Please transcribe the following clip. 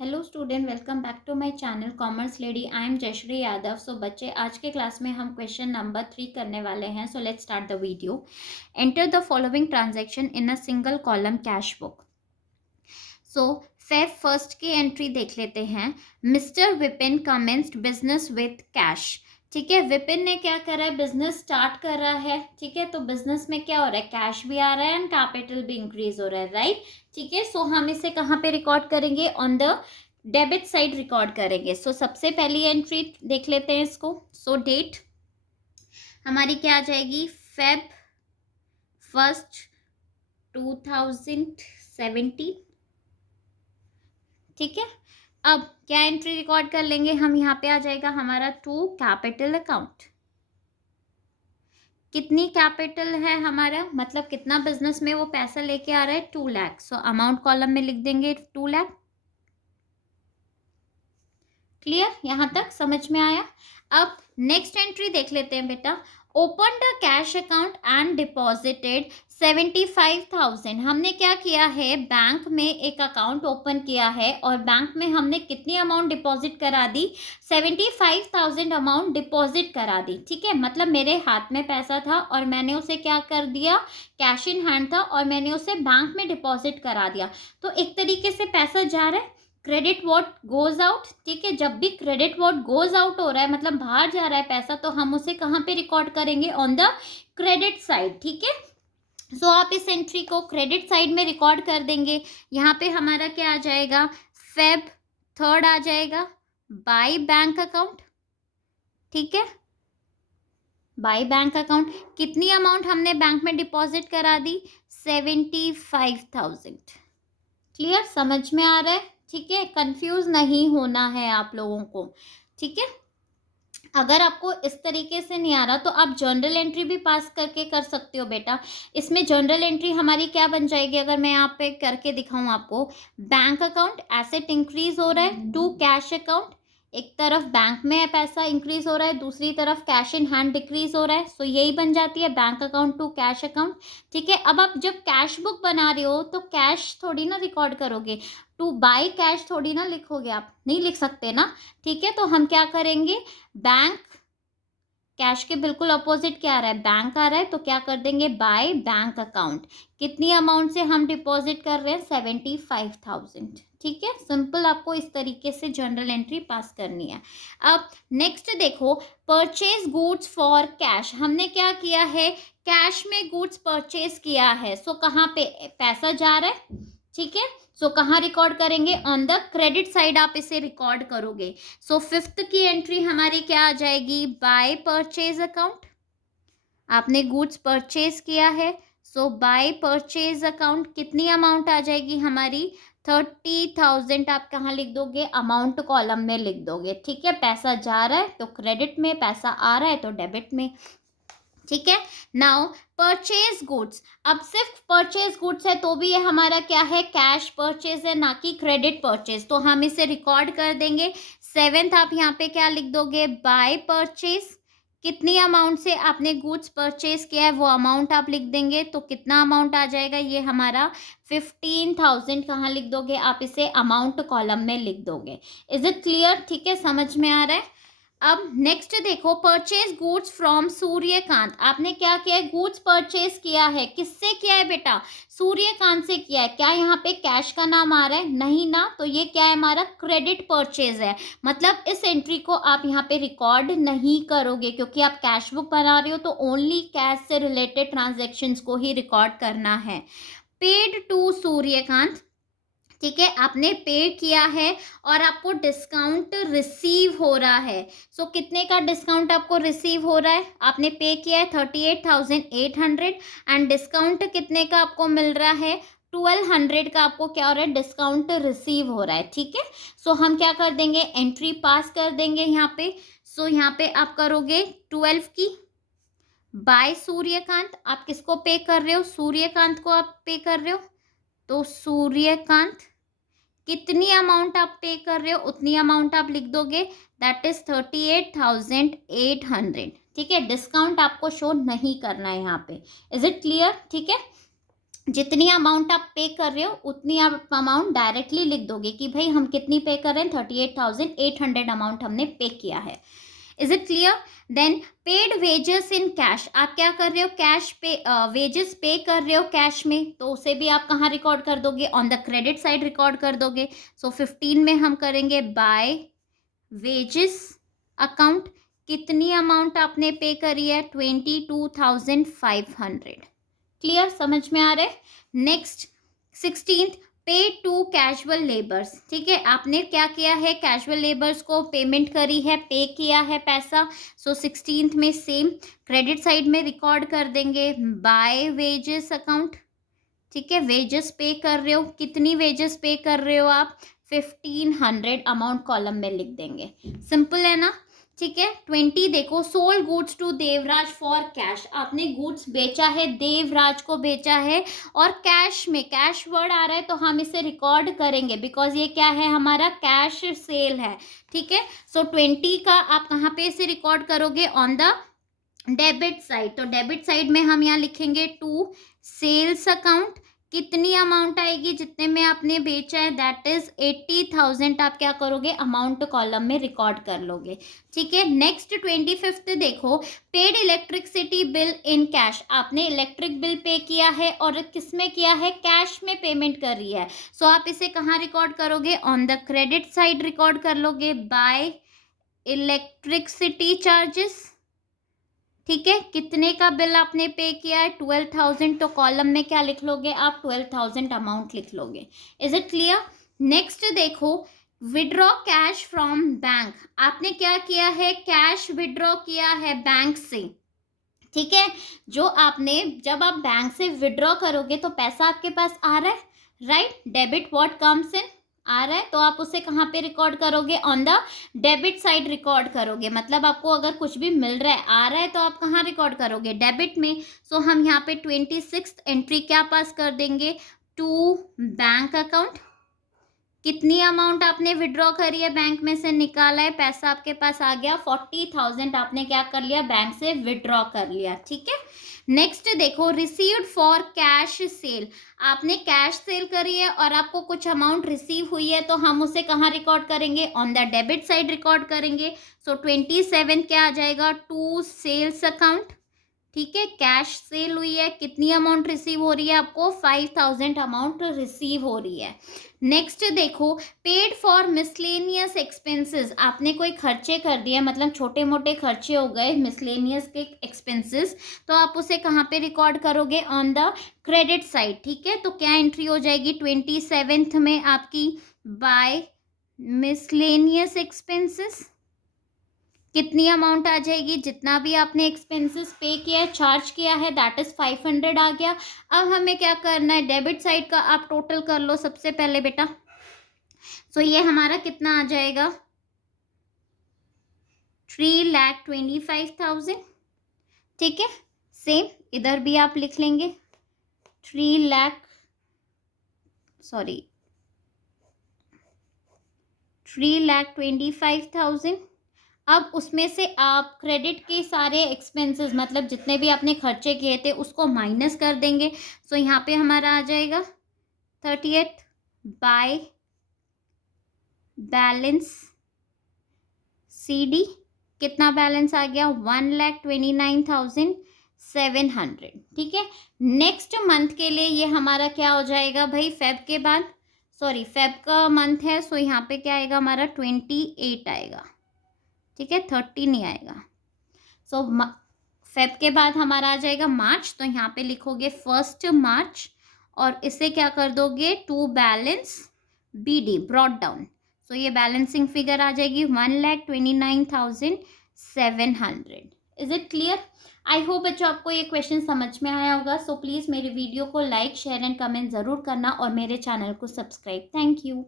Hello student, welcome back to my channel commerce lady. I am Jayashree Yadav. So बच्चे, आज के class में हम क्वेश्चन नंबर 3 करने वाले हैं। So let's start the video. Enter the following transaction in a single column cash book. So Feb first की entry देख लेते हैं। Mister Vipin commenced business with cash. ठीक है, विपिन ने क्या करा है, बिजनेस स्टार्ट कर रहा है। ठीक है, तो बिजनेस में क्या हो रहा है, कैश भी आ रहा है एंड कैपिटल भी इंक्रीज हो रहा है, राइट। ठीक है, सो हम इसे कहाँ पे रिकॉर्ड करेंगे, on the debit side record करेंगे। सो सबसे पहली एंट्री देख लेते हैं इसको। सो डेट हमारी क्या आ जाएगी, फेब फर्स्ट 2017। ठीक है, अब क्या एंट्री रिकॉर्ड कर लेंगे हम, यहाँ पे आ जाएगा हमारा टू कैपिटल अकाउंट। कितनी कैपिटल है हमारा, मतलब कितना बिजनेस में वो पैसा लेके आ रहा है, 2 लाख। सो अमाउंट कॉलम में लिख देंगे 2 लाख। क्लियर, यहां तक समझ में आया। अब नेक्स्ट एंट्री देख लेते हैं बेटा। Open the cash account and deposited 75,000। हमने क्या किया है, बैंक में एक अकाउंट ओपन किया है और बैंक में हमने कितनी अमाउंट डिपॉजिट करा दी, 75,000 अमाउंट डिपॉजिट करा दी। ठीक है, मतलब मेरे हाथ में पैसा था और मैंने उसे क्या कर दिया, कैश इन हैंड था और मैंने उसे बैंक में डिपॉजिट करा दिया। तो एक तरीके से पैसा जा रहा है, क्रेडिट वॉट गोज आउट। ठीक है, जब भी क्रेडिट वॉट गोज आउट हो रहा है, मतलब बाहर जा रहा है पैसा, तो हम उसे कहाँ पे रिकॉर्ड करेंगे, ऑन द क्रेडिट साइड। ठीक है, सो आप इस एंट्री को क्रेडिट साइड में रिकॉर्ड कर देंगे। यहाँ पे हमारा क्या आ जाएगा, फेब थर्ड आ जाएगा, बाय बैंक अकाउंट। ठीक है, बाय बैंक अकाउंट, कितनी अमाउंट हमने बैंक में डिपॉजिट करा दी, 75,000। क्लियर, समझ में आ रहा है। ठीक है, कंफ्यूज नहीं होना है आप लोगों को। ठीक है, अगर आपको इस तरीके से नहीं आ रहा तो आप जर्नल एंट्री भी पास करके कर सकते हो बेटा। इसमें जर्नल एंट्री हमारी क्या बन जाएगी, अगर मैं यहाँ पे करके दिखाऊं आपको, बैंक अकाउंट एसेट इंक्रीज हो रहा है टू कैश अकाउंट। एक तरफ बैंक में पैसा इंक्रीज हो रहा है, दूसरी तरफ कैश इन हैंड डिक्रीज हो रहा है। सो यही बन जाती है bank account to cash account. ठीक है, अब आप जब कैश बुक बना रहे हो तो कैश थोड़ी ना रिकॉर्ड करोगे, टू बाय कैश थोड़ी ना लिखोगे, आप नहीं लिख सकते ना। ठीक है, तो हम क्या करेंगे, बैंक, कैश के बिल्कुल अपोजिट क्या आ रहा है, बैंक आ रहा है, तो क्या कर देंगे, बाय बैंक अकाउंट। कितनी अमाउंट से हम डिपॉजिट कर रहे हैं, 75,000। ठीक है, सिंपल, आपको इस तरीके से जनरल एंट्री पास करनी है। अब नेक्स्ट देखो, परचेज गुड्स फॉर कैश। हमने क्या किया है, कैश में गुड्स परचेज किया है। सो कहाँ पे पैसा जा रहा है। ठीक है, सो कहाँ रिकॉर्ड करेंगे, ऑन द क्रेडिट साइड आप इसे रिकॉर्ड करोगे। सो फिफ्थ की एंट्री हमारी क्या आ जाएगी, बाय परचेज अकाउंट। आपने गुड्स परचेज किया है, सो बाय परचेज अकाउंट कितनी अमाउंट आ जाएगी हमारी, 30,000। आप कहाँ लिख दोगे, अमाउंट कॉलम में लिख दोगे। ठीक है, पैसा जा रहा है तो क्रेडिट में, पैसा आ रहा है तो डेबिट में। ठीक है, नाउ परचेज गुड्स, अब सिर्फ परचेज गुड्स है तो भी ये हमारा क्या है, कैश परचेज है, ना कि क्रेडिट परचेज। तो हम इसे रिकॉर्ड कर देंगे। सेवेंथ आप यहाँ पे क्या लिख दोगे, बाय परचेज। कितनी अमाउंट से आपने गुड्स परचेज किया है वो अमाउंट आप लिख देंगे। तो कितना अमाउंट आ जाएगा, ये हमारा 15,000। कहाँ लिख दोगे, आप इसे अमाउंट कॉलम में लिख दोगे। इज इट क्लियर, ठीक है, समझ में आ रहा है। अब नेक्स्ट देखो, परचेज गुड्स फ्रॉम सूर्यकांत। आपने क्या किया है, गुड्स परचेज किया है, किससे किया है बेटा, सूर्यकांत से किया है। क्या यहाँ पे कैश का नाम आ रहा है, नहीं ना, तो ये क्या है, हमारा क्रेडिट परचेज है। मतलब इस एंट्री को आप यहाँ पे रिकॉर्ड नहीं करोगे, क्योंकि आप कैश बुक बना रहे हो तो ओनली कैश से रिलेटेड ट्रांजेक्शन्स को ही रिकॉर्ड करना है। Paid to Suryakant. ठीक है, आपने पे किया है और आपको डिस्काउंट रिसीव हो रहा है। सो कितने का डिस्काउंट आपको रिसीव हो रहा है, आपने पे किया है 38,800 एंड डिस्काउंट कितने का आपको मिल रहा है, 1,200 का आपको क्या हो रहा है, डिस्काउंट रिसीव हो रहा है। ठीक है, सो हम क्या कर देंगे, एंट्री पास कर देंगे यहाँ पे। सो यहाँ पे आप करोगे 12 की, बाय सूर्यकांत। आप किसको पे कर रहे हो, सूर्यकांत को आप पे कर रहे हो। तो सूर्यकांत, कितनी अमाउंट आप पे कर रहे हो उतनी अमाउंट आप लिख दोगे, दैट इज 38,800। ठीक है, डिस्काउंट आपको शो नहीं करना है यहाँ पे। इज इट क्लियर, ठीक है। जितनी अमाउंट आप पे कर रहे हो उतनी आप अमाउंट डायरेक्टली लिख दोगे कि भाई हम कितनी पे कर रहे हैं, 38,800 अमाउंट हमने पे किया है। Is it clear? Then paid wages in cash, आप क्या कर रहे हो, कैश पे वेजेस पे कर रहे हो कैश में, तो उसे भी आप कहाँ रिकॉर्ड कर दोगे, on the credit side record कर दोगे। सो 15 में हम करेंगे बाय वेजेस अकाउंट, कितनी अमाउंट आपने पे करी है, 22,500। क्लियर, समझ में आ रहा है? नेक्स्ट 16th, पे टू कैजुअल लेबर्स, ठीक है, आपने क्या किया है, कैजुअल लेबर्स को पेमेंट करी है, पे किया है पैसा। सो 16th में सेम क्रेडिट साइड में रिकॉर्ड कर देंगे बाय वेजेस अकाउंट, ठीक है, वेजेस पे कर रहे हो, कितनी वेजेस पे कर रहे हो आप, 1500 अमाउंट कॉलम में लिख देंगे। सिंपल है ना, ठीक है। 20 देखो, sold goods to Devraj for cash, आपने गुड्स बेचा है, देवराज को बेचा है, और कैश में, कैश वर्ड आ रहा है तो हम इसे रिकॉर्ड करेंगे बिकॉज ये क्या है, हमारा कैश सेल है, ठीक है। सो 20 का आप कहाँ पे इसे रिकॉर्ड करोगे, ऑन द डेबिट साइड। तो डेबिट साइड में हम यहाँ लिखेंगे टू सेल्स अकाउंट, कितनी अमाउंट आएगी, जितने में आपने बेचा है, दैट इज 80,000, आप क्या करोगे, अमाउंट कॉलम में रिकॉर्ड कर लोगे, ठीक है। नेक्स्ट 25th देखो, paid electricity bill in cash, आपने इलेक्ट्रिक बिल पे किया है और किस में किया है, कैश में पेमेंट कर रही है। सो आप इसे कहाँ रिकॉर्ड करोगे, on the credit side record कर लोगे बाय इलेक्ट्रिसिटी चार्जेस, ठीक है। कितने का बिल आपने पे किया है, 12,000, तो कॉलम में क्या लिख लोगे आप, 12,000 अमाउंट लिख लोगे। Is it clear? नेक्स्ट देखो, विड्रॉ कैश फ्रॉम बैंक, आपने क्या किया है, कैश विड्रॉ किया है बैंक से, ठीक है। जो आपने, जब आप बैंक से विड्रॉ करोगे तो पैसा आपके पास आ रहा है, right, debit what comes in, आ रहा है, तो आप उसे कहाँ पे रिकॉर्ड करोगे, on the debit side record करोगे। मतलब आपको अगर कुछ भी मिल रहा है, आ रहा है, तो आप कहाँ रिकॉर्ड करोगे, डेबिट में। सो हम यहाँ पे 26th एंट्री क्या पास कर देंगे, टू बैंक अकाउंट, कितनी अमाउंट आपने विड्रॉ करी है, बैंक में से निकाला है, पैसा आपके पास आ गया, 40,000 आपने क्या कर लिया, बैंक से विड्रॉ कर लिया, ठीक है। नेक्स्ट देखो, रिसीव्ड फॉर कैश सेल, आपने कैश सेल करी है और आपको कुछ अमाउंट रिसीव हुई है, तो हम उसे कहाँ रिकॉर्ड करेंगे, on the debit side record करेंगे। सो 27 क्या आ जाएगा, टू सेल्स अकाउंट, ठीक है, कैश सेल हुई है, कितनी अमाउंट रिसीव हो रही है आपको, 5,000 अमाउंट रिसीव हो रही है। नेक्स्ट देखो, पेड फॉर मिसलेनियस एक्सपेंसेस, आपने कोई खर्चे कर दिए, मतलब छोटे मोटे खर्चे हो गए, मिसलेनियस के एक्सपेंसेस, तो आप उसे कहाँ पे रिकॉर्ड करोगे, ऑन द क्रेडिट साइड, ठीक है। तो क्या एंट्री हो जाएगी 27th में आपकी, बाय मिसलेनियस एक्सपेंसेस, कितनी अमाउंट आ जाएगी, जितना भी आपने एक्सपेंसेस पे किया है, चार्ज किया है, दैट इज 500 आ गया। अब हमें क्या करना है, डेबिट साइड का आप टोटल कर लो सबसे पहले बेटा। सो ये हमारा कितना आ जाएगा, 3,25,000, ठीक है। सेम इधर भी आप लिख लेंगे 3,25,000। अब उसमें से आप क्रेडिट के सारे एक्सपेंसेस, मतलब जितने भी आपने खर्चे किए थे, उसको माइनस कर देंगे। सो यहाँ पे हमारा आ जाएगा 30th बाय बैलेंस CD, कितना बैलेंस आ गया, 1,29,700, ठीक है। नेक्स्ट मंथ के लिए ये हमारा क्या हो जाएगा भाई, फेब के बाद, सॉरी फेब का मंथ है, सो यहाँ पे क्या आएगा हमारा, 28 आएगा, ठीक है, 30 नहीं आएगा। सो फेब के बाद हमारा आ जाएगा मार्च, तो यहाँ पे लिखोगे 1 मार्च और इसे क्या कर दोगे, to balance BD brought down. So ये बैलेंसिंग फिगर आ जाएगी 1,29,700। Is it clear? I hope बच्चों आपको ये क्वेश्चन समझ में आया होगा। सो प्लीज़ मेरे वीडियो को लाइक, शेयर एंड कमेंट ज़रूर करना और मेरे चैनल को सब्सक्राइब। Thank you.